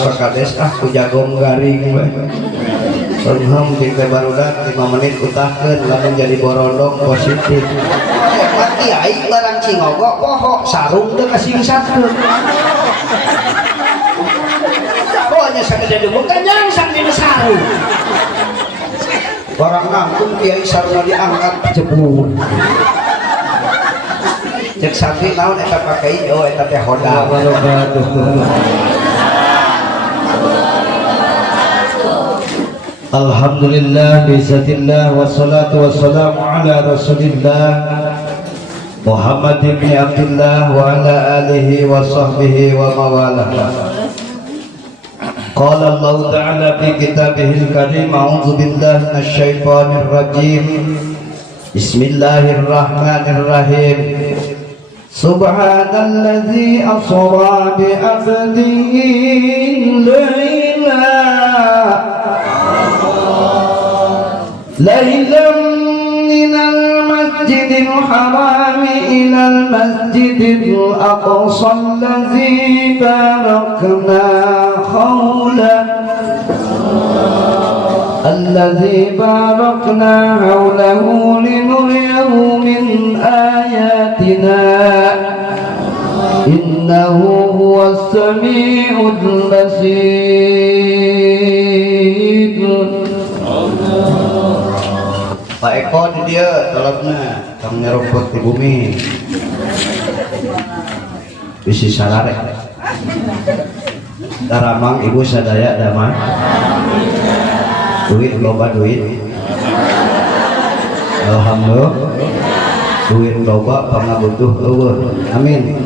pakades ku jagong garing sonham jeung barudak 5 menit utahkeun lamun jadi borondong positif Pak Kiai barang cingogok poho sarung teu kasingsakeun pokoknya sagede bukan yang sang dina sarung barang ngangkung Kiai sarungna diangkat jebur cek santri naon eta pakai oh eta teh hoda Alhamdulillah bizatillah wassalatu wassalamu ala rasulillah Muhammad ibn Abdullah wa ala alihi wa sahbihi wa mawalah Qala Allah ta'ala fi kitabihil karim a'udzu billahi minasyaitonir rajim Bismillahirrahmanirrahim Subhanalladzi asra bi 'abdihi ليلا من المسجد الحرام إلى المسجد الأقصى الذي باركنا حوله لنريه من آياتنا إنه هو السميع البصير Pak Eko di dia telapnya kang nyerobot di bumi bisi salare daramang ibu sadaya damang duit loba duit alhamdulillah duit loba pangabutuh eueuh amin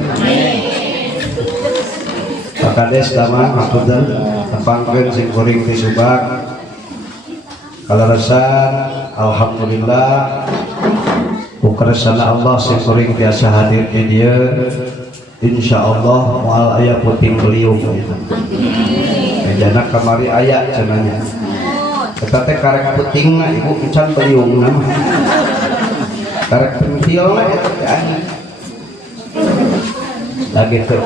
pakades damang hapunten tepangkeun sing kuring ti Subak kalaresan alhamdulillah bukaresana Allah sing kuring biasa hadir di dia insyaallah moal aya puting beliung medana kamari aya cenanya eta teh karek putingna ibu encan beliungna mah karek pentilna eta teh aya lagi teh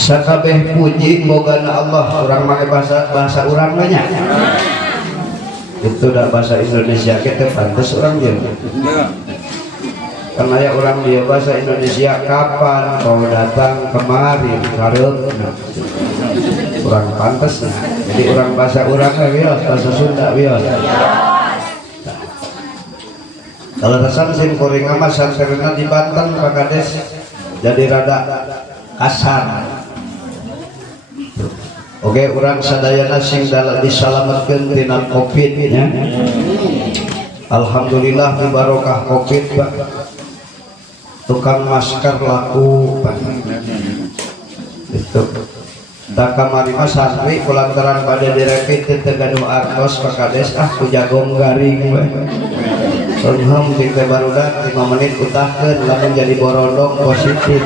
sakabeh puji bogana Allah urang make bahasa urang nya itu dah bahasa Indonesia kita pantas orang dia karena ya orang dia bahasa Indonesia kapan kau datang kemari karep orang pantas nah. Jadi orang bahasa orang wios bahasa Sunda wios kalau rasan sing kuring mah santerna di Banten pakades jadi rada kasar. Oke, orang sadayana sing dalam diselamatkan tina Covid nya. Alhamdulillah di barokah Covid Pak. Tukang masker laku Pak. Itu. Da kamari mah santri kulantaran pada direpit teu gaduh artos pakades ku jagong garing we. Sonham jeung barudak 5 menit utahkeun lamun jadi borondong positif.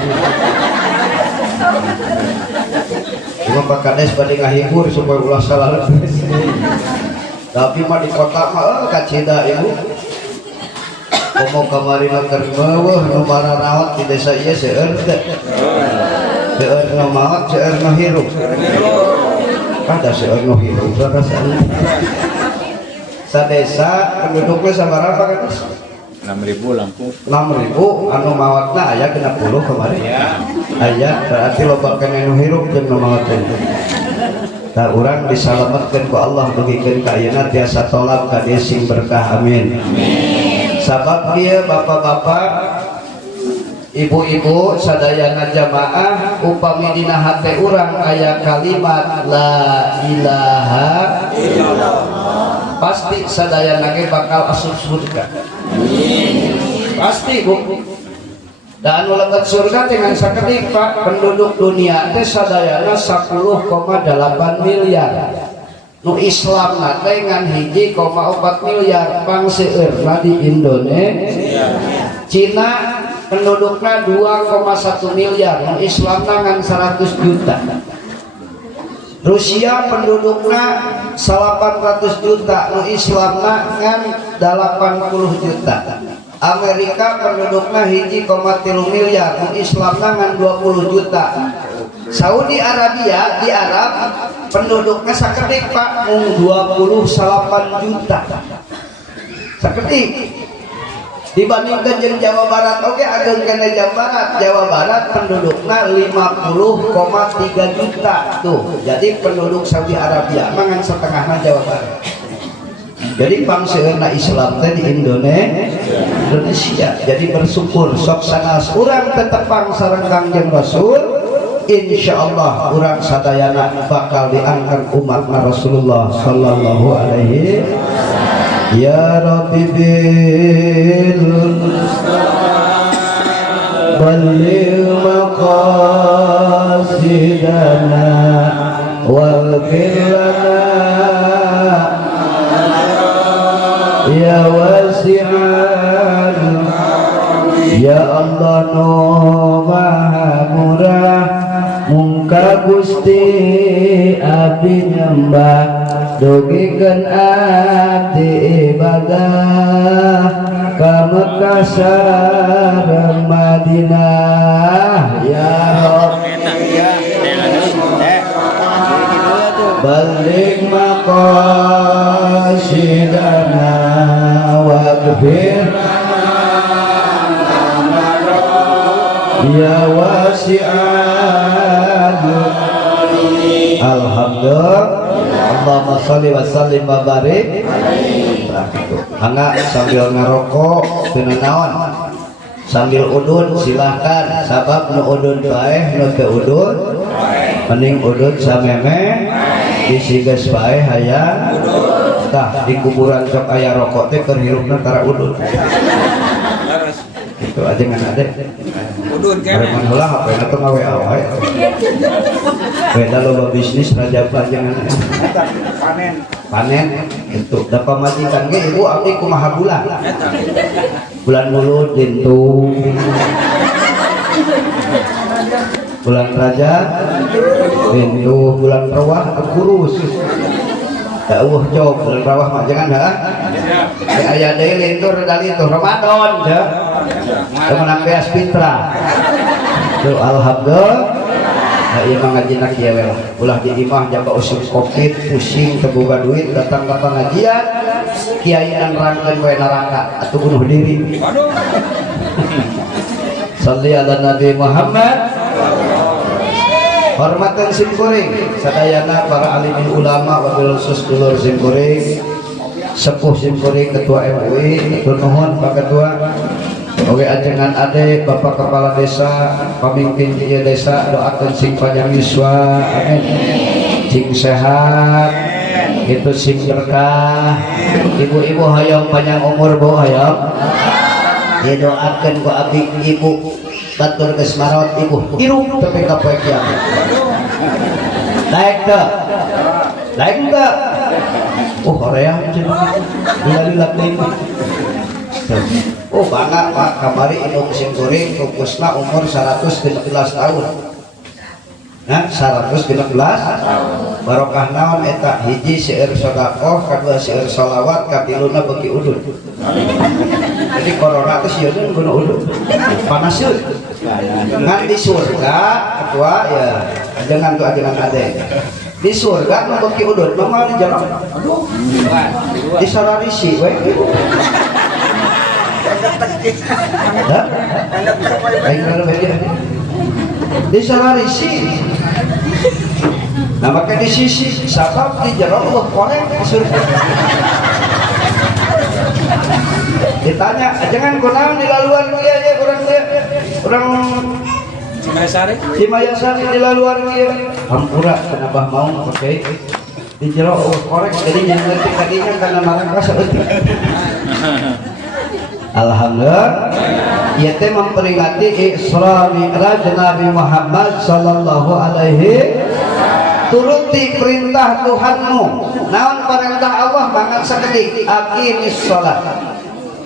Cuma pakades pada ngahibur supaya ulah salah tapi mah di kota mah kacida ibu komo kamari keur meueuh nu bararaot di desa ieu seueur teh seueur nu maot seueur nu hirup kada seueur nu hirup rasana sadesa penduduknya sabaraha pakades 6.000 Lampung 6.000 anu maotna aya 60 kemarin aya berarti loba kene nu hirup jeung nu maot teh da urang disalametkeun ku Allah dugikeun ka ayeuna tiasa tolak ka dieu sing berkah amin sabab dia bapak-bapak ibu-ibu sadayana jamaah upami dina hate urang aya kalimat la ilaha illallah pasti sadayana ge bakal asup surga pasti bu dan melekat surga dengan sakedik Pak penduduk dunia teh sadayana 10,8 miliar nu Islam nate ngan 1,4 miliar pangseueurna di Indonesia Cina penduduknya 2,1 miliar nu Islamna ngan 100 juta Rusia penduduknya 800 juta nu Islamna ngan 80 juta Amerika penduduknya 1,3 miliar nu Islamna ngan 20 juta Saudi Arabia di Arab penduduknya sakedik Pak mung 28 juta sakedik dibandingkan jeung Jawa Barat oke ageun kana Jawa Barat penduduknya 50,3 juta tuh jadi penduduk Saudi Arabia mangan setengahna Jawa Barat jadi pangseueurna Islam teh di Indonesia jadi bersyukur sok sanes urang tetepang sareng Kangjeng Rasul insyaallah urang sadayana bakal diangkat umatna Rasulullah sallallahu alaihi ya Rabbi bil balligh maqasidana waghfir lana ya wasi'an ya Allah no maha murah mungka Gusti abdi nyembah dugikeun abdi ibadah ka Mekah sareng Madinah ya balik maqasidana waghfir ya wasi'an alhamdulillah Allahumma sholli wa sallim wa barik angga sambil ngerokok teu naon sambil udun silahkan sabab nu udun bae nu teu udun mending udun sameme disigas bae hayang tah di kuburan sok aya rokok teh keur hirupna tara udun itu aja ngan ade udun kene heula HP-na teh ngawe awe beda loba bisnis raja pajangan panen itu da pamajikan ge ibu abdi kumaha bulan mulut dintu bulan raja dintu bulan rawah kurus dawuh jauh bulan rawah mah jangan ha aya deui lintur dari itu Ramadan ya menang beas fitra tuh alhamdulillah ieu mah ngajina kieu we lah ulah di imah jaga usum covid pusing teu boga duit datang ka pengajian kiai nerangkeun we neraka atuh bunuh diri salli ala nabi Muhammad hormatan simkuring sadayana para alimin ulama wabil khusus dulur simkuring sepuh simkuring ketua MUI atur nuhun Pak Ketua oke ajengan ade Bapak Kepala Desa pemimpin ieu desa doakeun sing panjang yuswa amin sing sehat itu sing berkah ibu-ibu hayang panjang umur Bu hayang didoakeun ku abdi ibu batur geus marawat ibu hirup tepi ka poe kiamat naik teu horeang cenah lila oh bangga Pak kamari induk simkuring fokusna umur 116 tahun nah 116 barokah naon eta hiji seueur sedekah kadua seueur sholawat katiluna beki udun jadi corona teh sieun guna udun panasieun ngan di surga ketua ya ajengan tuh ajengan ade di surga nu beki udun mah di jalan aduh di sararisi we di sararisi nah maka di sisi sabab di jalan Allah korek di surga ditanya jangan kunaon di laluan kieu ya urang Cimayasari di laluan kieu hampura kenapa mau pakai di jero korek jadi yang ngerti tadinya karena marangka saeutik alhamdulillah ieu teh memperingati Isra Mi'raj Nabi Muhammad sallallahu alaihi turuti perintah Tuhanmu naon perintah Allah mangan sakedik aqimis shalah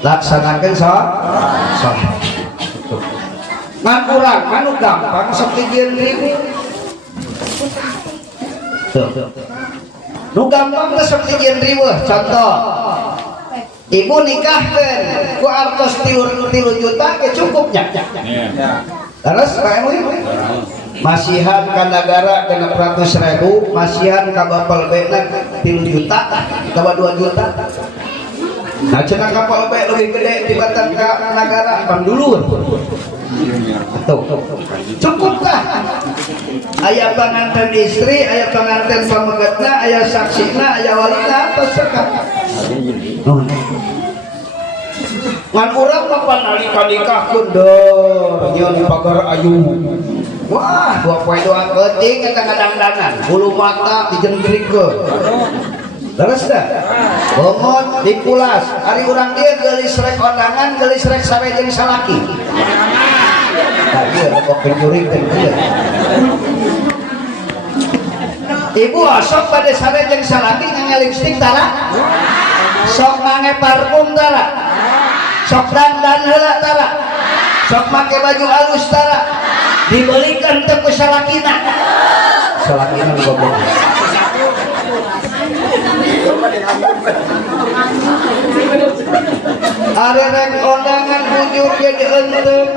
laksanakeun salat ngan urang anu gampang sapijieun ribu nu gampang teh sapijieun ribu contoh ibu nikahkeun ku artos 3 juta ke cukupnya terus kamu masihan ka negara kena 100.000, masihan ka bapal bekna 3 juta atau 2 juta. Nah cenah kapal bek lebih gede tibatan ka negara pandulur. Tuh, cukupkah? Aya panganten istri, aya panganten pamegatna, aya saksina, aya walina, atau sekap? Ngan urang mah panalika nikahkeun deur, nyeun pagar ayu. Wah, 2 poe doang penting eta ngadangdangan, bulu mata dijengrikeun. Leres dah. Bomot dipulas, ari urang dieu geulis rek kondangan, geulis rek sare jeung salaki. Tah ieu kok penjurikeun ieu. Ibu sok pada sare jeung salaki ngange lipstik tara. Sok ngange parfum tara. Sok dandan heula tara. Sok make baju alus tara. Dibelikan teu ku salakina. Salakina goblok. Are rek kondangan bujur jadi eunteu.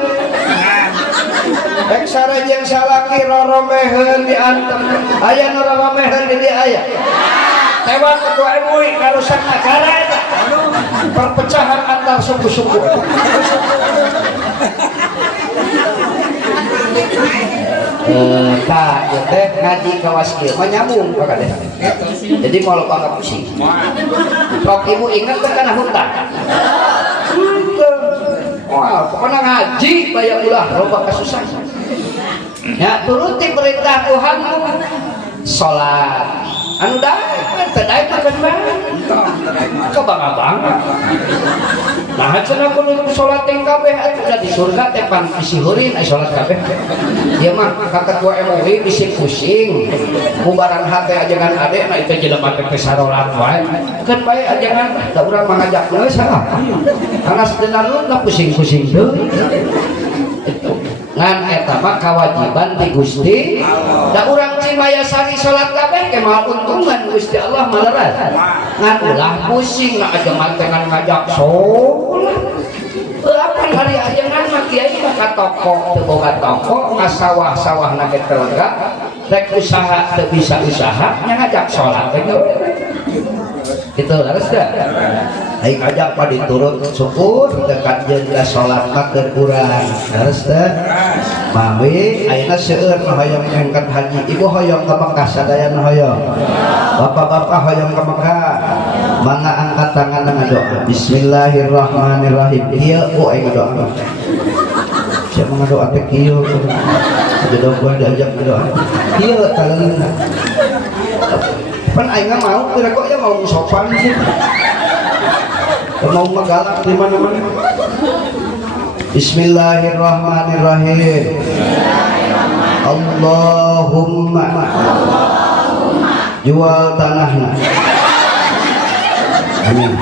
Rek sare jeung salaki roromeheun diantem. Aya nu roromeheun di dieu aya. Tewak ketua MUI karusak negara eta. Perpecahan antar suku-suku. Tah teh ngaji kawas kieu mah nyambung ka kadeh. Jadi kalau bangga pusing. Sok ibu ingat teh kana hutan. Wah, pokoknya ngaji banyak ulah loba kasusah. Ya turuti perintah Tuhanmu. Salat. Anu daek makan banget. Kebangga-bangga. Nah, cenah kudu salat teh kabeh atuh di surga teh pan disihurin aya salat kabeh. Ieu mah ka ketua MUI bisi pusing. Mubaran hate ajengan ade na itu jelema teh sarolat wae. Keun bae ajengan da urang mangajak geus salah. Karena sedenarna pusing-pusing deui. Ngan eta mah kewajiban ti Gusti. Da urang cimaya sari salat kabeh ke moal untungan Gusti Allah maleres. Ngan ulah pusing na ajengan teh ngajak salat. Apa hari ajengan mah kiai mah ka toko teu boga toko ngasawah-sawahna ge teu lega rek usaha teu bisa usaha nya ngajak salat teh gitu harus dah. Aing ajak pa diturut syukur dekat jeung ka salat mah keur kurang harus dah. Mami ayeuna seueur nu hoyong ngangkat haji, ibu hoyong ka Mekah sadayana hoyong. Bapak-bapak hoyong ka Mekah. Mangga angkat tangan ngadoa. Bismillahirrahmanirrahim. Ieu ku aing ngadoa. Siapa ngadoa teh kieu. Jodoh gua diajak ngadoa. Ieu taleuna. Pan aing mau kira kok ya mau sopan sih. Mau magalak di mana-mana. Bismillahirrahmanirrahim. Allahumma jual tanahna. Amin.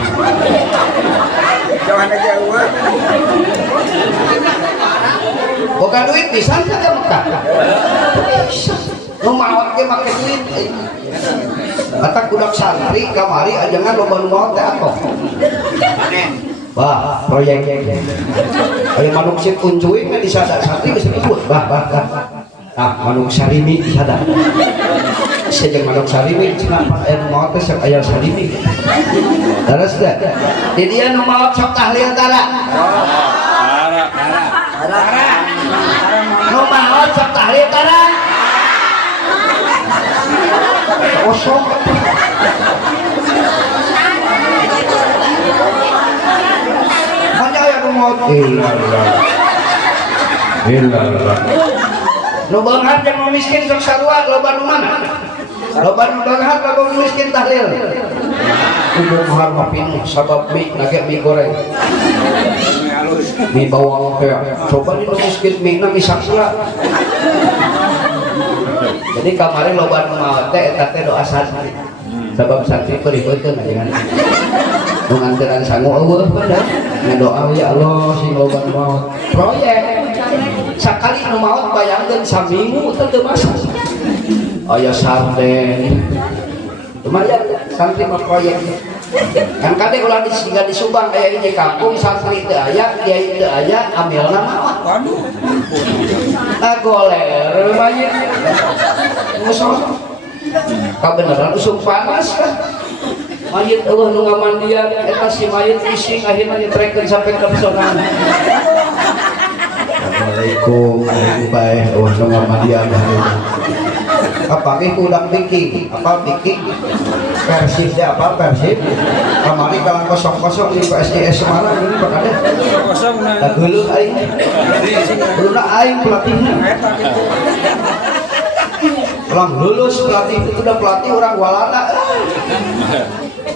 Jangan aja gua. Boga duit pisan ka Mekah. Nu maot ge make duit. Atak budak santri kamari ajangan loba nu maot teh atoh. Wah, proyek. Aya manuk sip kuncuing mah disada santri geus disebut. Bah. Tah manuk sarimi disada. Sejeng manuk sarimi cenah aya maot teh sok aya sarimi. Terus dah. Di dia nu maot sok tahlil tara. Tara. Nu maot sok tahlil tara. Kosong. Hanya yang mau ilah. Nu beunghar jeung nu miskin sok sarua loba nu mana? Loba nu beunghar loba nu miskin tahlil. Nu beunghar mah pinuh sabab mie nage mie goreng. Mie bawang teh. Coba nu miskin mie na misakula. Jadi kemarin loba nu maot teh eta teh doa santri. Sabab santri peribeukeun ajengan. Nu nganteran sangu eueuh bener. Ngadoa ya Allah sing loba nu maot. Proyek. Sakali nu maot bayangkeun saminggu teh teu masak. Aya sarden. Lumayan santri mah proyek. Kan kade ulah disingga di Subang aya hiji kampung santri teu aya, kiai teu aya, amilna maot. Waduh. goler mayit musuh kabeneran usung panas kan mayit eueuh nu ngamandian eta si mayit ising akhirna nyetrekeun sampai ke pesonan. Assalamualaikum bae eueuh nu ngamandian apa ge udah biking apa biking Persib deh apa Persib kamari kalang kosong-kosong di PSIS Semarang ini Pak Kades kosong nah geuleuh aing uluna aing pelatihnya ulang lulus pelatih itu udah pelatih orang walana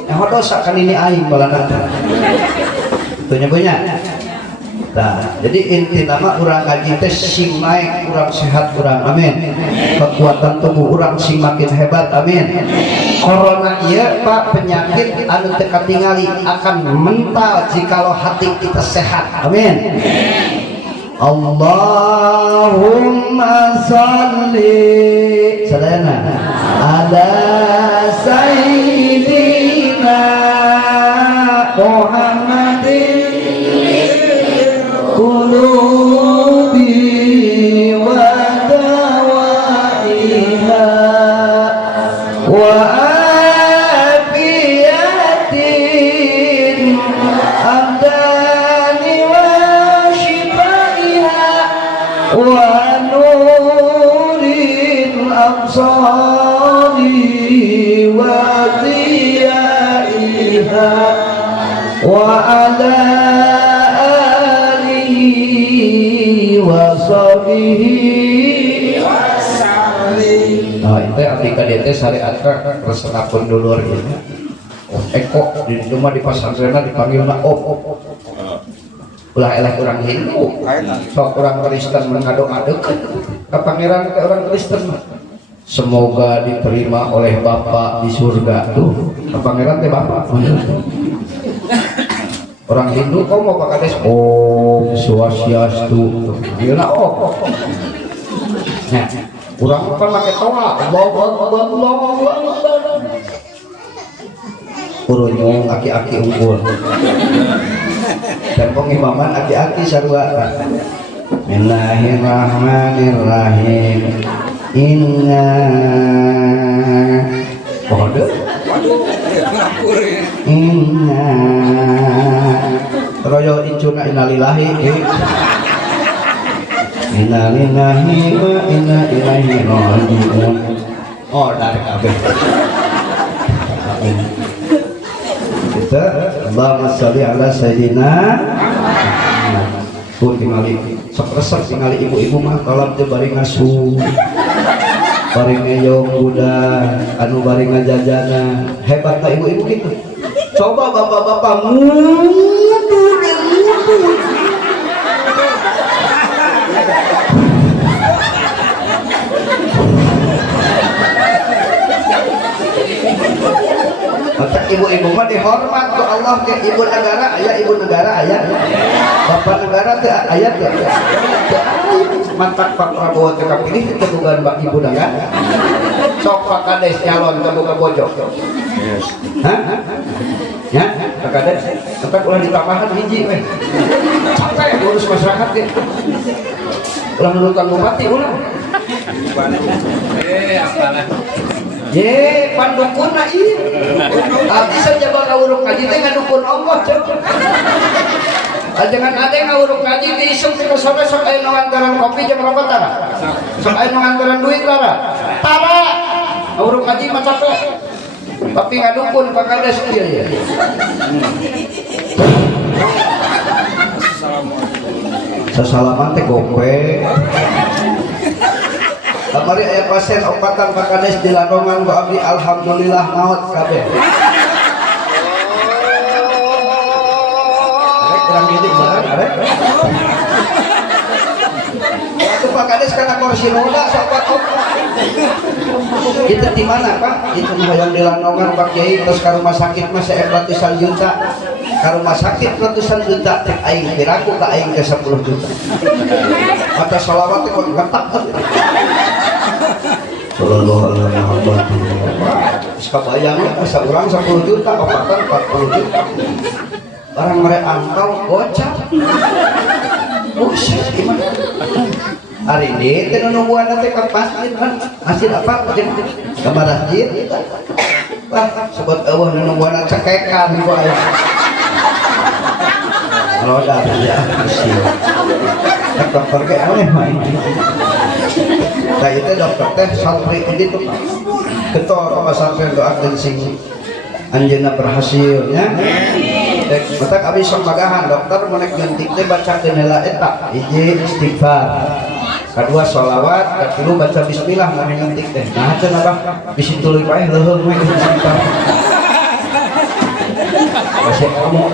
yang dosa kan ini aing walana punya nah jadi inti nama urang ngaji teh sing naik urang sehat urang amin kekuatan tubuh urang sing makin hebat amin corona ieu Pak penyakit anu teu katingali akan mental jikalau hati kita sehat amin Allahumma sholli sadayana ala sayyidina Muhammadin qulubi wa dawaiha wa afiyatin abdani wa shifaiha wa nuril absari wa ziyaiha wa ala nah itu abdi kadete syariat resenapun dulur gitu eko di rumah di pasantren dipanggilna op ulah eleh orang Hindu sok orang Kristen mengaduk-aduk ke pangeran ke orang Kristen semoga diterima oleh Bapak di surga tuh ke pangeran teh Bapak orang Hindu kau mau Pak Kades Om Swastiastu gila oh nah kurang apa pakai toa kurunyung aki-aki unggul dan pengimaman aki-aki sarua Bismillahirrahmanirrahim inna kode inna royo incuna innalillahi innalillahi wa inna ilaihi raji'un oh dari kabeh kita Allahumma sholli ala sayyidina pun tingali sok resep tingali ibu-ibu mah kalau teu bari ngasuh bari ngeyong budak anu bari ngajajana hebat ka ibu-ibu gitu coba bapak-bapak mundur ibu-ibu mah dihormat ke Allah ke ibu negara ayah bapak negara teh ayah teh mantak Pak Prabowo teh kapilih teh bukan Mbak ibu negara sok Pak Kades nyalon teh buka bojok hah ya Pak Kades entar ulah ditambahan hiji weh capek urus masyarakat ge ulah nurutkan bupati ulah apalah ye pandukun na ieu abdi saja bakal uruk ngaji teh ngadukun Allah cek jangan ada yang nguruk ngaji diisuk ti sore sok aya nu ngantaran kopi jeung rokok tara sok aya nu ngantaran duit tara nguruk ngaji mah capek tapi ngadukun Pak Kades ieu ya sasalaman teh gope kamari aya pasien obatan Pak Kades di Landongan ku abdi alhamdulillah naot kabeh. Arek kurang gede beneran arek. Atuh Pak Kades kana kursi roda sok itu di mana Pak? Itu hoyong di Landongan Pak Kiai terus ka rumah sakit mah sae ratusan juta. Ka rumah sakit ratusan juta teh aing piraku ka aing ke 10 juta. Mata shalawat kok ketak. Sallallahu alaihi wasallam. Sekabayangnya bisa kurang 10 juta, obatan 40 juta. Barang mereka angkau gocap. Buset gimana? hari ini teh nungguan teh ke masjid kan masjid apa kamar masjid wah sebut eueuh nungguan cekekan ibu aya kalau ada ya dokter ke aneh main kayak itu dokter teh santri ini tuh ketua sama santri doakan sing anjeunna berhasil nya mata abis somagahan dokter menek nyuntik teh baca heula eta hiji istighfar kedua sholawat ketilu baca bismillah mane nyuntik teh nah cenah abah bisi tuluy bae leuheung we istighfar masih ngomong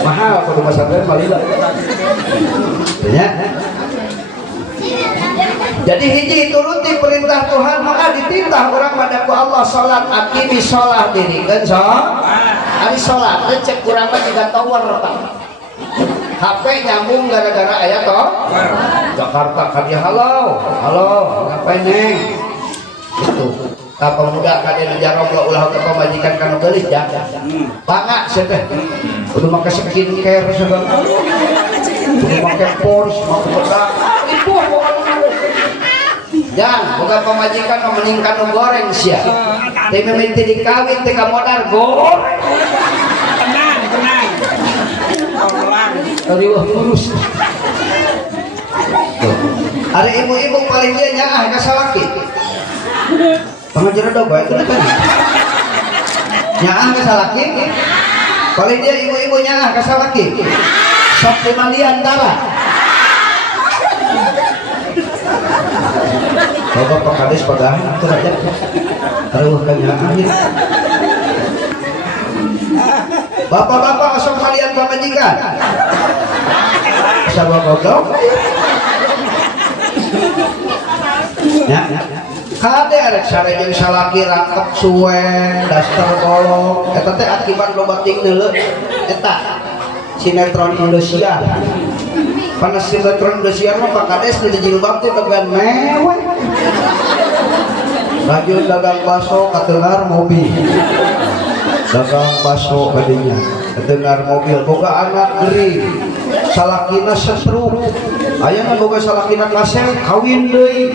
mahal kudu masantren malila ya. Jadi hiji turuti perintah Tuhan maka dititah orang pada ku Allah salat akimi sholat dirikeun so ari salat teh cek urang mah juga tower Pak HP nyambung gara-gara aya toh Jakarta ka dia halo ngapain neng gitu ka pemuda ka dia jarong ulah ke pamajikan kana geulis ya bangga sia teh kudu make skincare segala kudu make pors make bedak itu jangan bukan pemajikan meningkat goreng sia tapi minta dikawin teka modal goreng tenang tadi wah lurus ada ibu-ibu paling dia nyaah ke salaki pengajaran doa itu kan nyaah ke salaki paling dia ibu-ibu nyaah ke salaki sok dimaliantara Bapak Pak Kades padahan itu aja taruh kenyaannya bapak-bapak asal kalian pemajikan sahabat goblok ya kade arek sare jeung salaki rangkep suwe daster bolong eta teh akibat loba ting neuleuh eta sinetron Indonesia karena sinetron Indonesia mah Pak Kades di jilbab teh tegan mewah rajin dagang bakso katengar mobil dagang bakso kadinya katengar mobil boga anak geri salakina setruk aya mah boga salakina kasel kawin deui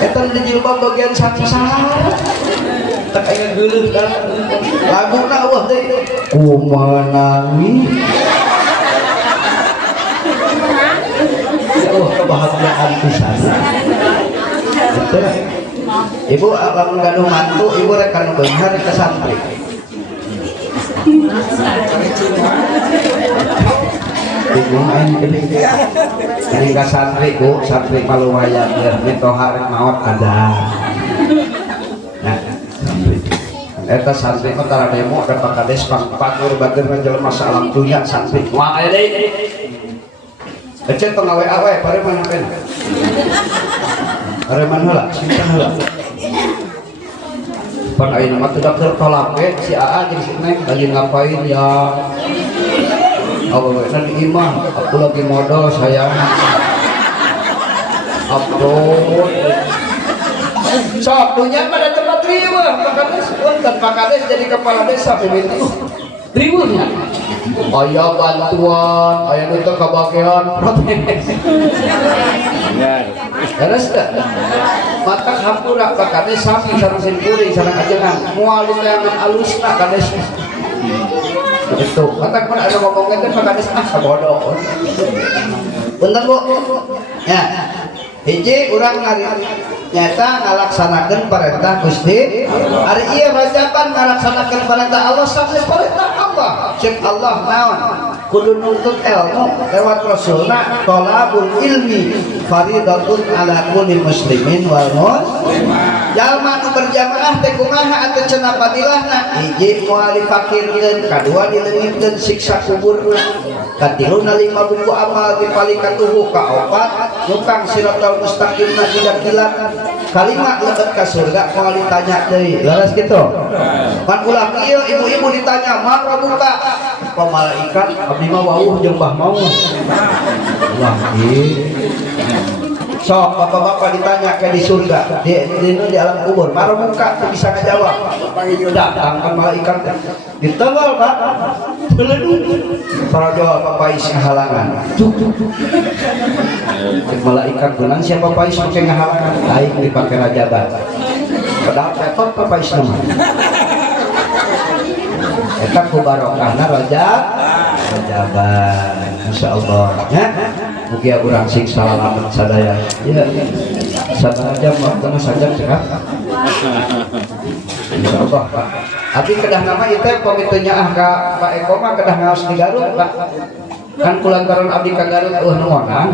eta di jilbab bagian samping-samping tak aya geuleuh kan laguna eueuh deui kumanangi kebahagiaan pisan betul ibu abang gaduh mantu ibu rek kanu beunghar ke santri ibu main gede ini ka santri bu santri paluwaya biar mitoha rek maot ada nah santri eta santri mah tara demo da Pak Kades pakur bageurna jelema salam dunya santri wah aya deui ecet pengawe awe pare mana pen pare mana lah cinta lah pan ayeuna mah teu dokter tolak we si AA jeung si Neng lagi ngapain ya awewe di imah aku lagi modal sayang upload sok dunya pada tempat riweuh Pak Kades jadi kepala desa PBT riweuhnya aya bantuan aya nu teu kabagean beres teh mata hampura Pak Kades sami sareng kuring sareng ajengan moal ditayangan alusna Kades itu mata kan ada ngomong teh Pak Kades sabodo bener Bu ya hiji urang nyata ngalaksanakeun perintah Gusti ari ieu rajaban ngalaksanakeun perintah Allah sampai perintah Allah cek Allah naon kudu nuntut ilmu lewat rasulna thalabul ilmi faridatun ala kulli muslimin wal muslimat jalma nu berjamaah teh kumaha atuh cenah fadilahna hiji moal dipakirkeun kadua dileungitkeun siksa kuburna katilu nalima buku amal dipalikatuhu kaopat nukang siratal mustaqim tidak kilat kalimat lebet ka surga moal ditanya deui leres kitu pan ulah kieu ibu-ibu ditanya man rabuka pamalaikat abdi mah wauh jeung Mbah mau wah ieu Sok bapak-bapak ditanya ke di surga, di alam kubur, baru muka tuh bisa ngejawab. Datang kan malaikat ditenggal Pak, beleduk. Para jawab Bapak Is halangan. Malaikat bilang siapa Bapak Is pakai halangan? Lain dipakai rajaban. Padahal repot Bapak Is nama. Eta ku barokahna rajaban. Insyaallah ya. Mugi urang sing salamet sadaya. Ya. Sabar aja waktu saja sehat. Insyaallah Pak. Tapi kedah nama itu komitunya ka Pak Eko mah kedah ngaos di Garut Pak. Kan kulantaran abdi ka Garut nuonan.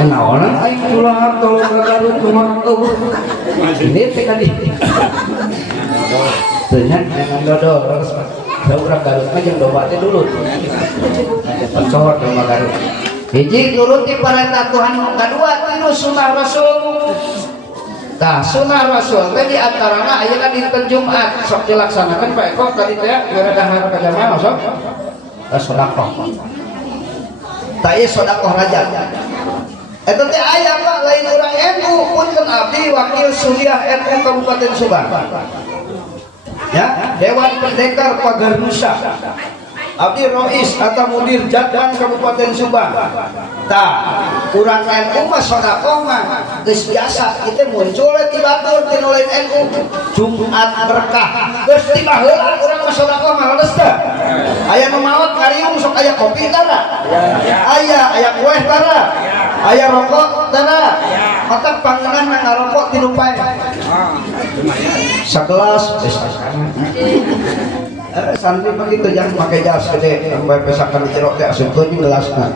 Naonan aing pulang kalau ka Garut nuonan ini teh kali. Teunya jangan dodol terus Pak. Urang Garut mah jeung domba teh dulu. Pencor domba Garut. Hiji nuruti perintah Tuhan, kedua tiru sunnah Rasul. Tah sunnah Rasul teh di antarana ayeuna dinten Jumat sok dilaksanakan Pak Eko tadi teh ngadahar ka jamaah sok sedekah. Tah ieu sedekah rajab. Eta teh aya Pak lain urang NU punten abdi wakil Suriah NU Kabupaten Subang. Ya, Dewan Pendekar Pagar Nusa. Abdi Rois atau Mudir Jatban Kabupaten Subang. Tah, urang NU mah sedekah mah geus biasa kitu muncul ti batur ti lain NU Jumat berkah. Geus ti baheula urang mah sedekah mah leus teh. Aya nu maot kariung sok aya kopi tara. Aya kue tara. Aya rokok tara. Otak pangeunah mah ngarokok ti nu pae. Sagelas santri begitu jangan pakai jas gede sampai pesakan jeruk teh asupkeun di gelasna.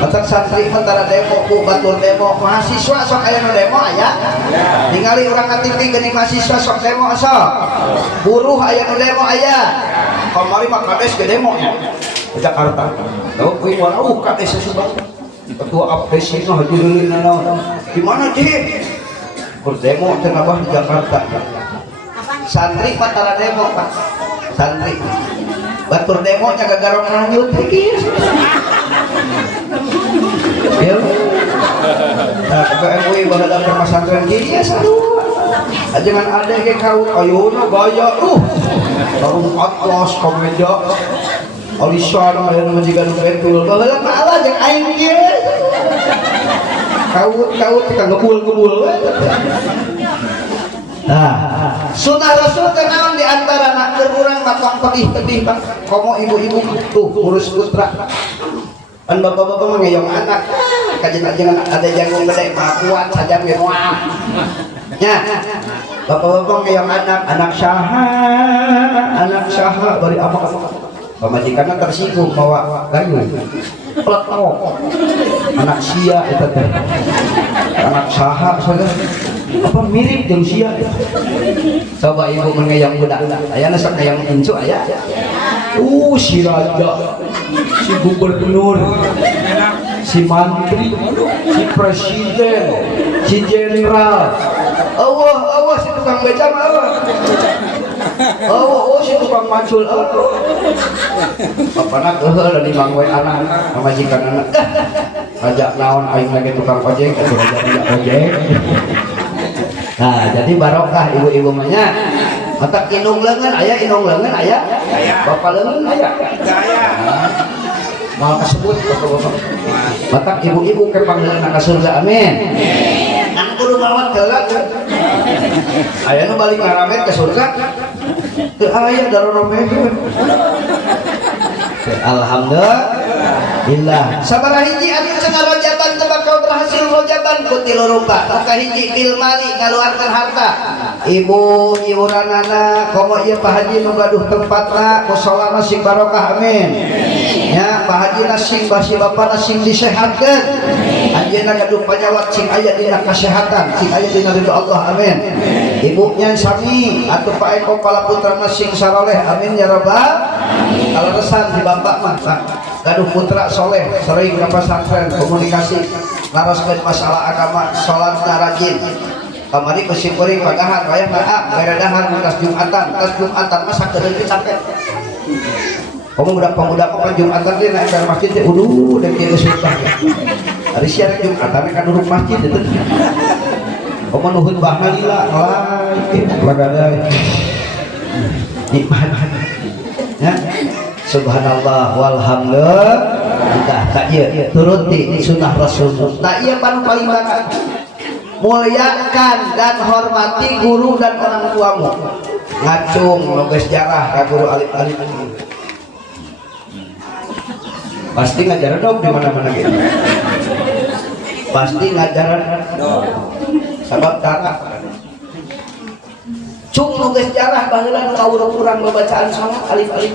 Otak santri antara demo ku batur demo mahasiswa sok aya nu demo aya. Ningali urang ngatimpi geuning mahasiswa sok demo sok. Buruh aya nu demo aya. Kamari mah kades ge demo nya. Jakarta. Tahu kuing warauh kades Subang. Ketua APSI mah hadirin naon. Di mana Ji? Berdemo teh nabah di Jakarta. Santri patara demo Pak. Santri. Batur demo nya gagarong lanjut iki. Ya. Nah, ke MUI pada pesantren gini ya sarua. Ajengan ada ge kau ayeuna gaya sarung atlas komeja. Alisan aya nu jiga nu betul. Baheula mah Allah jeung aing kieu. Kau kita ngebul-ngebul. Nah, sunnah Rasul teh naon di antara nak urang bakal pedih-pedih Pak. Komo ibu-ibu tuh urus putra. An bapak-bapak mah ngeyong anak. Kajengan ada janggung gede mah kuat saja ge moal. Nya. Bapak-bapak ngeyong anak saha bari apa-apa. Pamajikanna tersinggung bawa kayu. Plek anak sia eta teh. Anak saha saudara. Apa mirip jeung sia? Coba ibu mengayang budak. Ayana sok ngayang incu aya. Si raja, si gubernur, si menteri, si presiden, si jenderal. Allah si tukang beca mah. Si tukang macul. Papana heuh di mangwe anak majikan anak. Ajak naon aing lagi tukang ojek, atuh raja ojek. Nah, jadi barokah ibu-ibu mah nya. Matak indung leungeun aya, bapak leungeun aya. Mau kasebut bapak-bapak. Matak ibu-ibu ke pangleunna ka surga amin. Nang kudu mawat heula. Aya nu balik ngaramet ke surga. Teu aya daroromet. Alhamdulillah. Sabaraha hiji anu cenah rojaban teu bakal berhasil rojaban ku tilu rupa. Kahiji bil mali ngaluarkeun harta. Ibu iuranana komo ieu Pak Haji nu gaduh tempatna ku salama sing barokah amin. Ya Pak Hajina sing basi bapana sing disehatkeun. Anjeunna gaduh panyawat sing aya dina kasehatan, sing aya dina ridho Allah amin. Ibunya sami atuh Pak Eko pala putrana sing saleh amin ya rabbal alasan di bapak mah gaduh putra soleh sering ke pesantren komunikasi laraskeun masalah agama salatna rajin kamari kusimpuring padahan wayah mah beredahar tas Jumatan mah sakedeung capek Kamu budak-budak kok Jumatan teh naik ke masjid teh udah dia susah. Hari siang Jumatan kan duduk masjid itu. Kamu nuhun bahna lila lain bagada. Nikmat. Ya. Subhanallah walhamdulillah. Tak ieu turuti sunnah Rasul. Tak ieu panu paling banget. Muliakan dan hormati guru dan orang tuamu. Ngacung nugas jarah ka guru alif-alif. Pasti ngajaran dong di mana-mana gitu. Pasti ngajaran dong. Sabab tara. Cung nugas jarah baheula kurang bacaan salat alif-alif.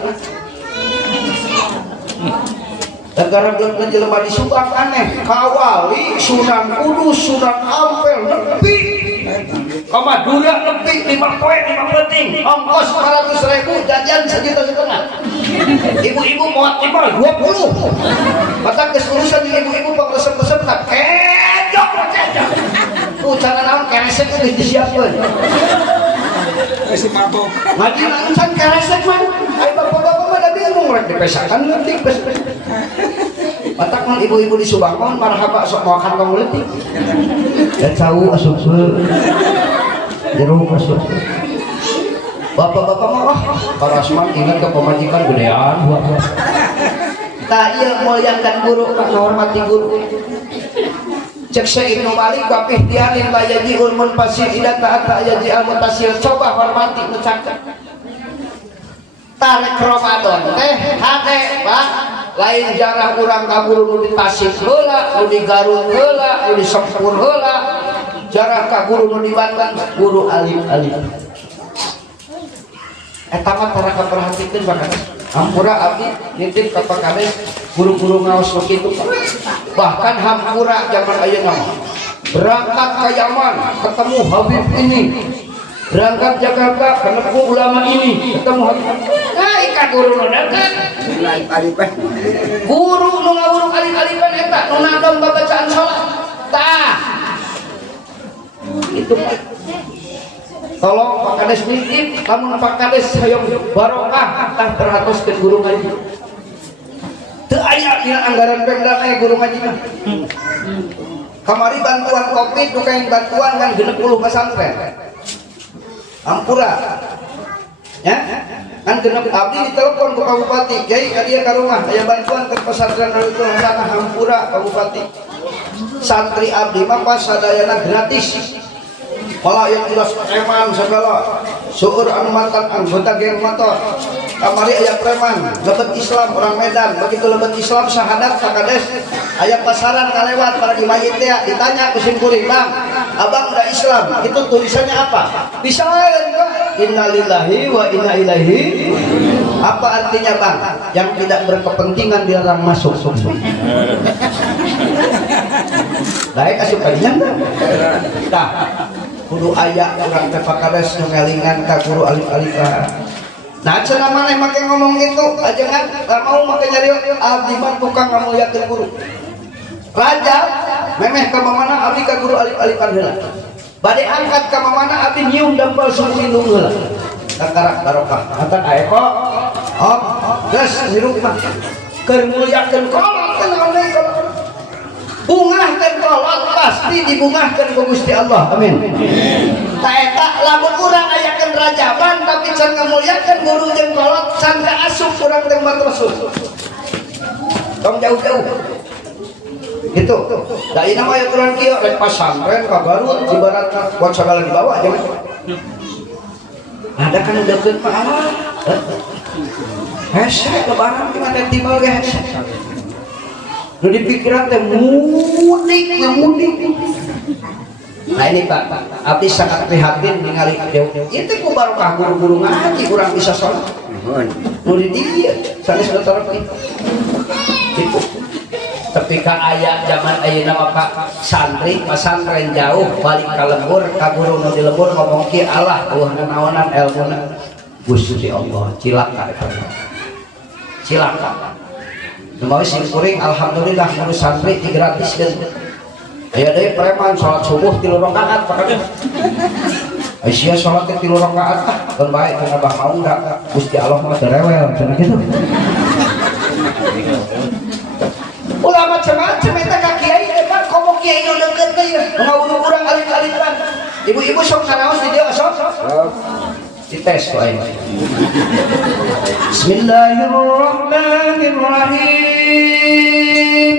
Negara belum jelema di Subang aneh. Kawali, Sunan Kudus, Sunan Ampel, nepi. Ka Madura nepi 5 poe 5 penting. Ongkos 400.000 jajan 1,5 juta. Ibu-ibu muat timbal 20. Mata kesurusan di ibu-ibu pengresep-resep tak kejok kejok. Jangan naon keresek geus disiapkeun. Masih mabok. Ngaji nangsan keresek mah. Ai bapak-bapak mah da bingung rek dipesakan leutik pes. Matak mun ibu-ibu di Subang mah marhaba sok mau kantong leutik. Dan tahu asup jeruk asup. Bapak-bapak mah parasman ingat ke pemajikan gedean. Tak ieu muliakan guru, hormati guru. Cek Syekh Ibnu Malik wa ihtialin la yaji'ul munfasil ila ta'ata yaji'al mutasil. Coba hormati ucapkan tarik Ramadan teh hade Pak lain jarah urang ka guru nu di Tasik heula nu di Garut heula nu di Sempur heula jarah ka guru nu di Banten guru alif-alif eta mah tara kaperhatikeun bakal hampura abdi nitip ka pakades guru-guru ngaos begitu bahkan hampura zaman ayeuna berangkat ke Yaman ketemu Habib ini berangkat Jakarta ketemu ulama ini ketemu Habib ka guru nu deket Alif-alif. guru nu ngawurung alif-alifan eta nu nadong babacaan salat tah itu tolong Pak Kades nitip lamun Pak Kades hayang barokah tah perhatoskeun guru ngaji teu aya dina anggaran Pemda aya guru ngaji mah kamari bantuan Covid nu kain bantuan kan 60 pesantren ampura ya kan genep abdi ditelepon ke Pak Bupati Kiai ka dieu ka rumah aya bantuan ke pesantren Rautul Hasanah hampura Pak Bupati santri abdi mah pas sadayana gratis malah yang jelas preman segala seueur anu mantan anggota geng motor kamari aya preman lebet Islam orang Medan begitu lebet Islam syahadat sakades aya pasaran kalewat para mayit teh ditanya ku sim kuring Bang abang udah Islam itu tulisannya apa disaeun innalillahi wa inna ilaihi apa artinya Bang yang tidak berkepentingan dilarang masuk baik asup kalian tah kudu aya urang teh Pakades nu ngelingan ka guru alif-alifan. Nah cenah maneh make ngomong gitu ajengan mau make nyari abdi mah tukang ngamuliakeun guru. Raja memeh ka mamana abdi ka guru alif-alifan heula. Bade angkat ka mamana abdi nyium dampal suku lindung heula. Kakara barokah. Antan aya kok. Oh, geus hirup mah. Keur muliakeun kolot teh naon deui kolot. Bungahkeun kolot pasti dibungahkeun ku Gusti Allah. Amin. Ta eta lamun urang ayakeun rajaban tapi can ngamuliakeun guru jeung kolot can kaasup urang teh umat Rasul. Tong jauh-jauh. Gitu. Da ieu mah aya urang kieu rek pasantren ka Garut ibaratna buat sagala dibawa aja. Ada kan udah keun mah hese lebaran ki mah teh timbal ge hese. Nu dipikiran teh mudik. Nah ini Pak, abdi sangat prihatin ningali itu ku barokah guru-guru ngaji kurang bisa sholat. Nu di dieu sanes terus itu. Ketika aya zaman ayeuna mah Pak santri pasantren jauh balik ka lembur ka guru nu di lembur ngomong ki Allah eueuh naonan elmuna Gusti Allah cilaka cilaka. Mau sing kuring alhamdulillah guru santri digratiskeun. Aya deui preman salat subuh 3 rakaat pakade. Aisyah sholat 3 rakaat kan baik karena bakal enggak Gusti Allah mah rewel cenah gitu. Ulah macam-macam eta ka kiai eta komo kiai nu deukeut teh ngawuruh urang alit-alitan. Ibu-ibu sok sanaos di dieu sok. Dites ku aing. Bismillahirrahmanirrahim.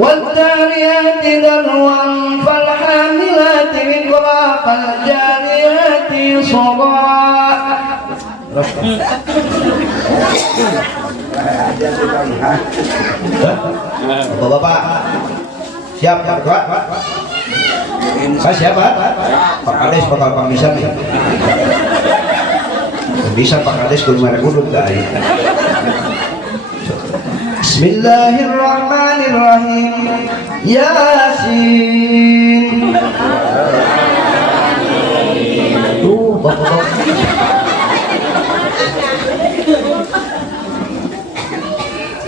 والذاريات ذروا فالحاملات وقرا فالجاريات صرعا. Bapak-bapak siap berdoa? Saya siapa? Pak Kades bakal pamisan nih. Bisa Pak Kades kudu merek udut dah. Bismillahirrahmanirrahim. Yasin. Tuh, bapak-bapak.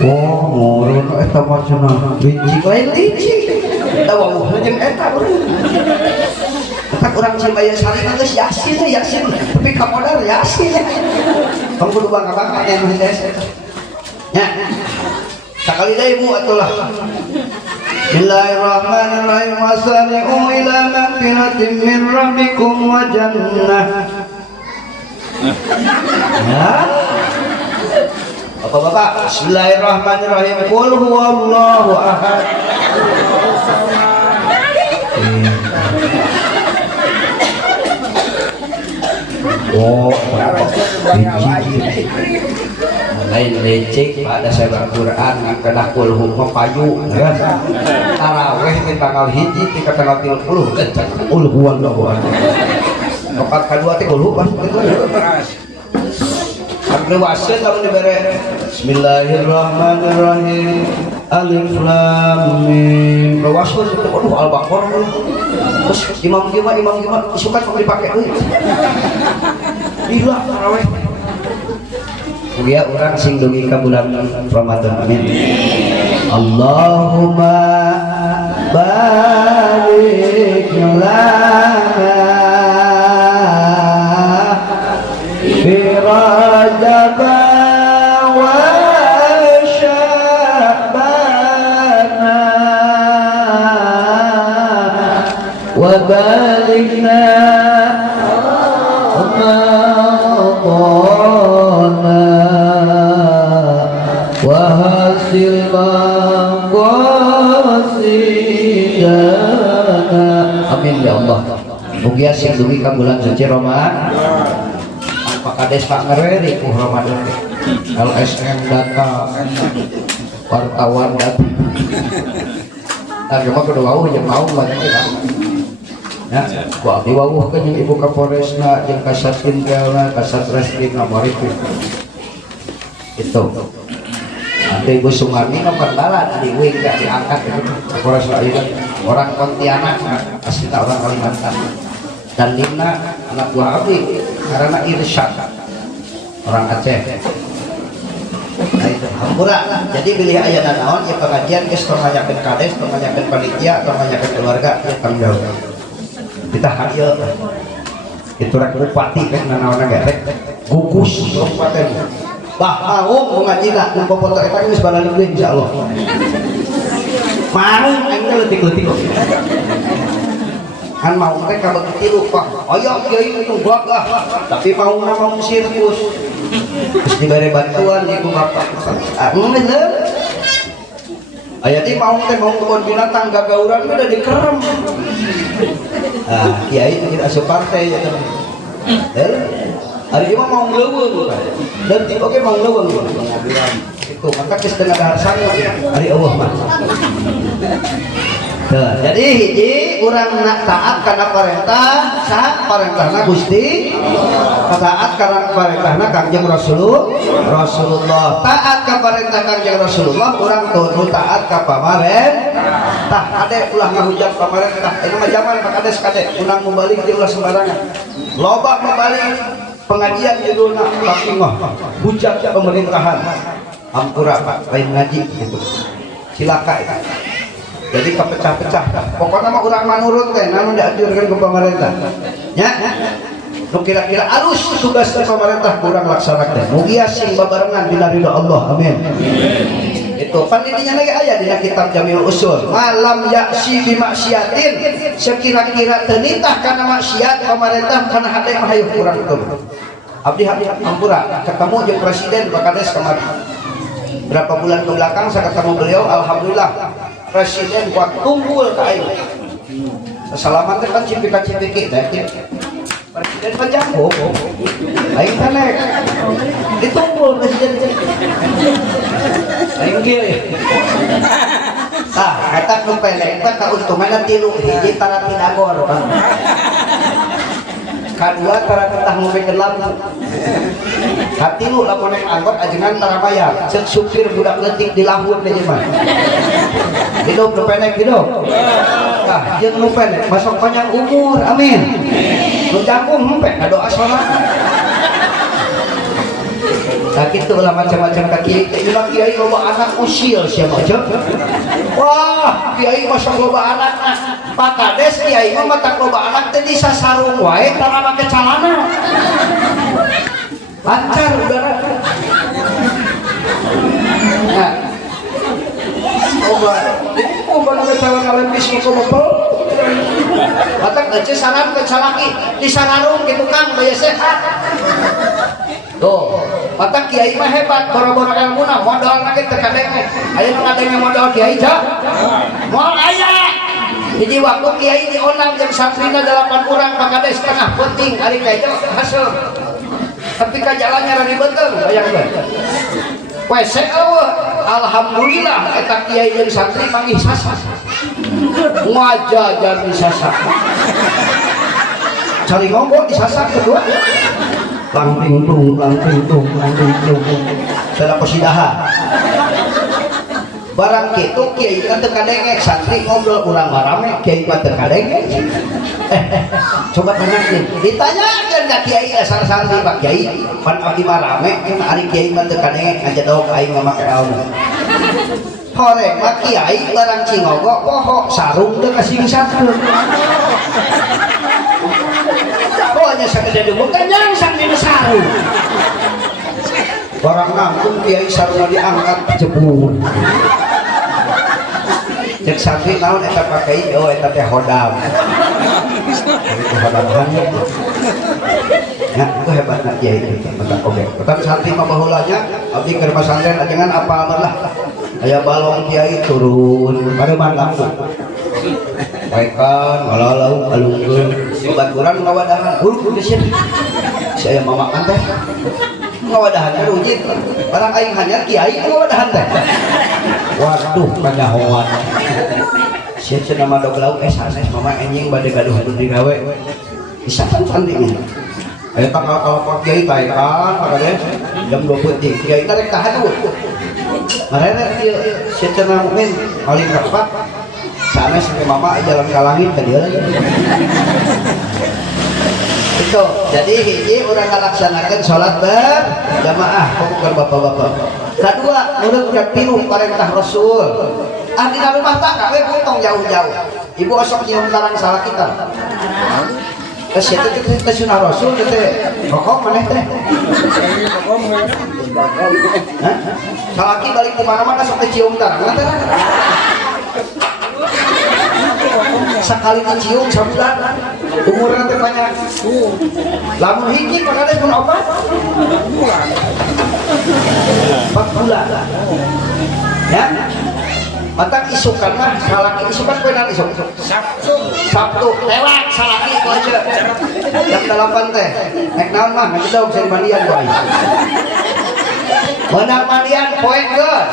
Oh, ngurun eta macana licik lain licik. Da wawuh jeung eta urang. Eta urang Cibaya Sari geus Yasin Yasin, tapi kapodar Yasin. Kamu kudu bangga-bangga nya nu des eta. Nya. Sakali deui ibu atulah. Bismillahirrahmanirrahim. Wasari'u ila magfiratin min rabbikum wa jannah. Ya. Bapak-bapak, bismillahirrahmanirrahim. Qul huwallahu ahad. Oh, lain lecek pada saya Al-Quran kena qul huwa payu kan. Tarawih di tanggal 1 di tanggal 30 kencang qul huwallahu ahad. Rakaat kedua teh qul huwa Abdul Wasil kamu diberi Bismillahirrahmanirrahim. Alif Lam Mim. Wasil itu Al-Baqarah. Terus imam gimana suka mau dipakai euy. Ilah tarawih. Kuliah orang sing dugi ka bulan Ramadan. Amin. Allahumma barik lana fi Rajab wa Sya'ban wa balikna wa hasil maqasidana. Amin ya Allah. Mugia sing dugi ka bulan suci Ramadan. Pak Kades Pak Ngereri ku Ramadan. LSM data wartawan data. Nah, cuma kedua wawuh yang mau lagi kan. Ya, wah diwawuh ke jeung Ibu Kapolresna jeung Kasat Intelna, Kasat Reskrimna Maritim. Itu. Nanti Ibu Sumarni ngeperdalan di wing gak diangkat itu. Kapolresna itu orang Pontianak, asli orang Kalimantan. Dan Nina anak buah abdi karena Irsyad orang Aceh. Nah itu hampura. Jadi pilih ayah dan naon ya pengajian geus tanyakeun kades, tanyakeun panitia, tanyakeun keluarga ya tanggung jawab. Kita hadir itu rek bupati kan nanaona gerek gugus kabupaten. Bah mau ngajina nu foto eta geus balaling insyaallah. Mau engke leutik-leutik kan mau mereka begitu Pak, ayo kiai itu gagah, tapi mau sirkus, terus diberi bantuan ibu bapak, ayat ini mau kebun binatang gagauran udah dikerem, kiai tidak separtai ya kan, hari ini mau ngeleweng, dan oke mau ngeleweng, itu maka setengah dahar sana hari Allah mah. Jadi hiji urang nak taat karena perintah saat perintahna Gusti, taat karena perintahna Kangjeng Rasulullah. Taat ka perintah Kangjeng Rasulullah urang turu taat ka pamarentah. Ade ulah ngahujat pamarentah. Ini mah zaman Pak Kades kade urang membalik di ulah sembarangan. Loba membalik pengajian judulna tapi mah hujat pemerintahan. Ampura Pak, lain ngaji gitu. Cilaka itu. Jadi kepecah-pecah. Pokoknya mah urang manurut teh, namun dianjurkan ke pemerintah. Ya, nu kira-kira arus tugas pemerintah kurang laksanakan mugia sing babarengan dina ridho Allah amin. Itu panitinya lagi aya dina kitab Jamiul Usul malam yaksi bi maksiatin sekira-kira teu nitah kana maksiat pemerintah kana hade mah hayu kurang itu. Abdi hampura ketemu jeung presiden Bakades kemarin. Berapa bulan ke belakang saya ketemu beliau, alhamdulillah presiden kuat tunggul ke aing. Salaman teh kan cipika-cipiki teh. Presiden penjangkau, aing tanek ditumpul presiden. Aing kieu. Kata nu pelek teh kauntunganna 3 hiji tara tidagor. Kadua tara tentang ngombekeun lampu. Katilu lamun anggot ajengan tara bayar. Ceuk supir budak leutik di lahun teh mah. Hidup nu pendek hidup. Jeung nu pendek masuk panjang umur. Amin. Nu jangkung hempe doa salat. Nah gitu lah macam-macam kaki bilang kiai loba anak usil siapa aja. Wah kiai masuk loba anak Pak Kades kiai mah matak loba anak teh di sasarung wae tara make calana. Lancar udara. Nah. Oba make calana lepis ke mopel. Matak aja saran ke calaki di sararung gitu Kang baya sehat. Tuh, mata kiai mah hebat, boro-boro ilmuna, modal lagi terkadenge. Ayo ngadenge modal kiai jah, moal ayah. Jadi waktu kiai diundang jeung santrina 8 orang Pakades setengah penting, ari kayak hasil. Tapi ka jalannya rani betul, bayangkeun. WC eueuh, alhamdulillah eta kiai jeung santri panggih sasak. Ngajajar di sasak. Cari ngomong di sasak kedua. Langting tung, sudah posidaha. Barang gitu kiai kan terkadengek santri ngobrol kurang marame kiai mah terkadengek. Coba tanyakin, ditanyakan ka kiai asal santri Pak Kiai, pan abdi marame kan ari kiai mah terkadengek aja dog aing mah make aun. Hore mah kiai barang cingogo poho sarung teu kasing satu. Pokoknya sakeda debu kenyang sang di sarung. Barang ngangkung kiai sarungna diangkat jebur. Cek santri naon eta pakai oh eta teh hodam. Itu hodaman. Ya, itu hebatna kiai itu. Mantap oke. Tapi santri mah bahulanya abdi ke rumah santren ajengan apa lah. Aya balong kiai turun pada mangkang. Rekan ngalalau alungkeun obat kurang ngawadahan hulu di sini saya mamakan teh ngawadahan rujit barang aing hanya kiai ngawadahan teh waduh panyahoan sia cenah madog lauk sanes mama anjing bade gaduh digawe bisa kan santri eta kalau Pak Kiai taekan makanya jam 20 kiai rek tahadud marene ieu sia cenah mukmin paling rapat sana sampai mama jalan ke langit ke dia itu jadi hiji orang ngalaksanakan sholat berjamaah bukan bapak-bapak. Kedua menurut tilu perintah Rasul di rumah tangga potong jauh-jauh ibu osok nyium tarang salah kita terus itu sunah Rasul itu pokok mana teh salaki balik ke mana-mana sok cium tarang sekali dicium sebulan umurnya terbanyak lamun hiji makanya pun obat 4 bulan ya matak isukan mah salaki isukan benar isuk Sabtu lewat salaki itu aja jam 8 teh nek naon mah nek daog sing mandian bae benar mandian poe geus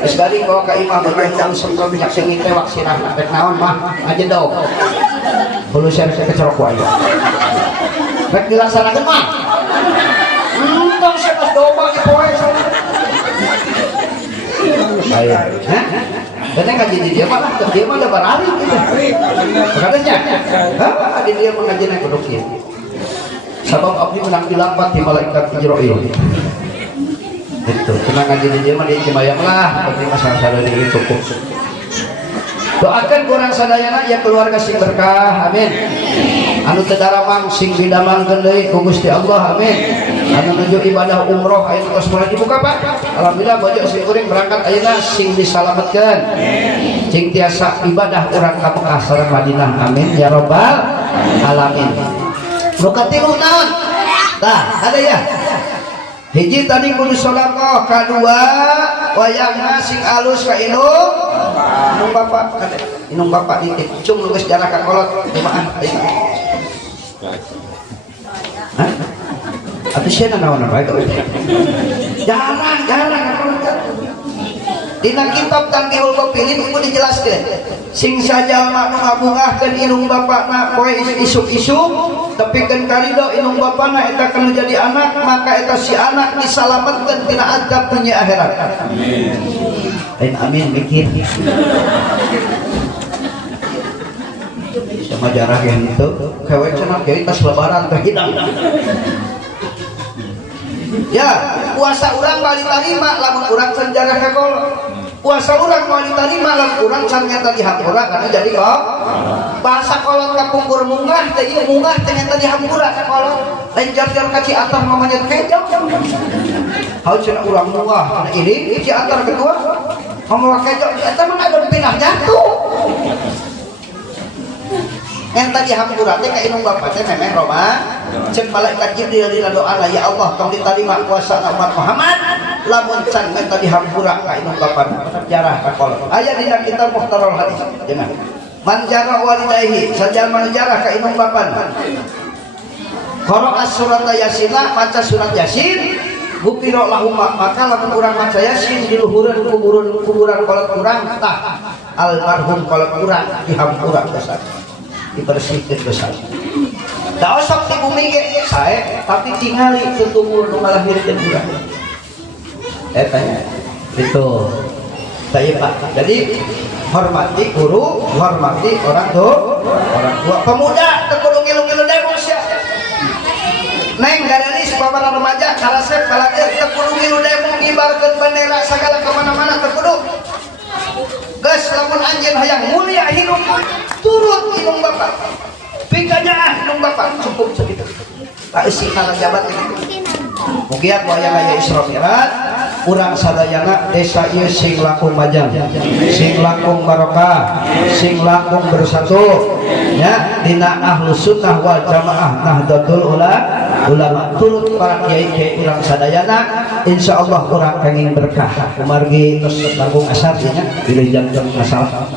Terus dari bawa ke imam berkaitan sebelum minyak sengit tewak sinah nek naon mah aja dong. Hulu saya kecerok wae. Rek dilaksanakeun mah. Tong sepas domba ki poe. Ayo. Hah? Dan ngaji di dia malah dia mah ada barari gitu. Katanya. Hah, di dia mengajian kudu kieu. Sabab abdi menang dilampat di malaikat Jibril. Itu tenang aja dia mah dia cimayang lah tapi masalah dari itu Doakan kurang sadayana ya keluarga sing berkah, amin. Anu teu daramang sing didamangkeun deui ku Gusti Allah, amin. Anu nuju ibadah umroh aya tos mulai dibuka Pak. Alhamdulillah bojo sing kuring berangkat ayeuna sing disalametkeun. Sing tiasa ibadah urang ka Mekah sareng Madinah, amin ya rabbal alamin. Nu katilu naon? Tah, ada ya. Hiji tadi kudu sedekah, kadua wayangna sing alus ka indung bapak, indung bapak nitip cung lu geus jarak ka kolot jemaah ayeuna. Hah? Atuh sia naon apa itu? Jarang ka kolot. Dina kitab Tanbihul Qapilin itu dijelaskan sing sajalma nu ngabungahkeun indung bapakna poe isuk-isuk tepikeun karido indung bapana eta kana jadi anak, maka eta si anak disalametkeun tina azab dunya akhirat. Amin. Amin mikir. Sama jarak yang itu kewe cenah kieu tas lebaran teh hidang. Ya, puasa urang bali tarima lamun urang senjara ka kolot. Puasa urang bali tarima lamun urang can nyata dihampura karena jadi kok. Bahasa kolot kapungkur munggah teh ieu munggah teh nyata dihampura ka kolot. Lain jar-jar ka Ciatar mamanya kejong. Hau cenah urang munggah kana ini Ciatar kedua. Ngomong kejong eta mah ada pindah jatuh. Yang tadi hampura teh ka indung bapak teh memeh Roma cek malaikat Jibril dina doana ya Allah tong diterima puasa umat Muhammad lamun can eta dihampura ka indung bapak jarah ka kolot aya dina kitab Mukhtarul Hadis cenah man jara walidayhi sajalma jarah ka indung bapak qara'a surat Yasin maca surat Yasin bukiro lahuma maka lamun urang maca Yasin di luhureun kuburan kolot urang tah almarhum kolot urang dihampura besar dibersihkan besar. Da osok di bumi ge sae tapi tingali tutumur nu ngalahirkeun urang. Eta itu. Saya Pak. Jadi hormati guru, hormati orang tua. Pemuda teu kudu ngilu-ngilu demo sia. Neng gadelis babara remaja kalasep balajar teu kudu ngilu demo ngibarkeun bendera sagala ka mana-mana teu kudu. Geus lamun anjeun hayang mulia hidup turut indung bapak pikanya indung bapak cukup segitu tak isi kana jabat itu mugian wayang aya Isra Mi'raj urang sadayana desa ieu sing langkung majang sing langkung barokah sing langkung bersatu nya dina ahlus sunnah wal jamaah Nahdlatul Ulama turut para kiai-kiai urang sadayana insyaallah urang kenging berkah kumargi tos langkung asar nya wilujeng masalah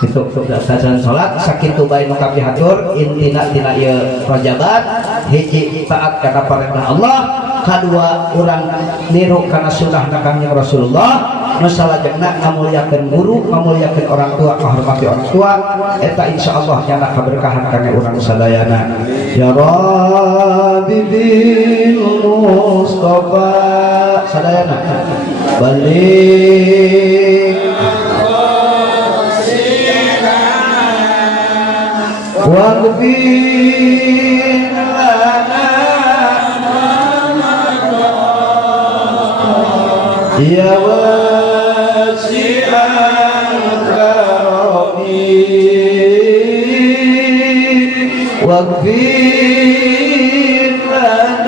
itu dan salat sakitu bae nu kabeh hatur intina tina ieu rajabat hiji taat kana perintah Allah kadua urang niru kana sunnah Kanjeng Rasulullah nu salajengna ngamulyakeun guru ngamulyakeun orang tua menghormati orang tua eta insyaallah nyana kaberkahan kana urang sadayana ya rabbi bil mustafa sadayana balik waghfir lana ya wasi'al karami waghfir lana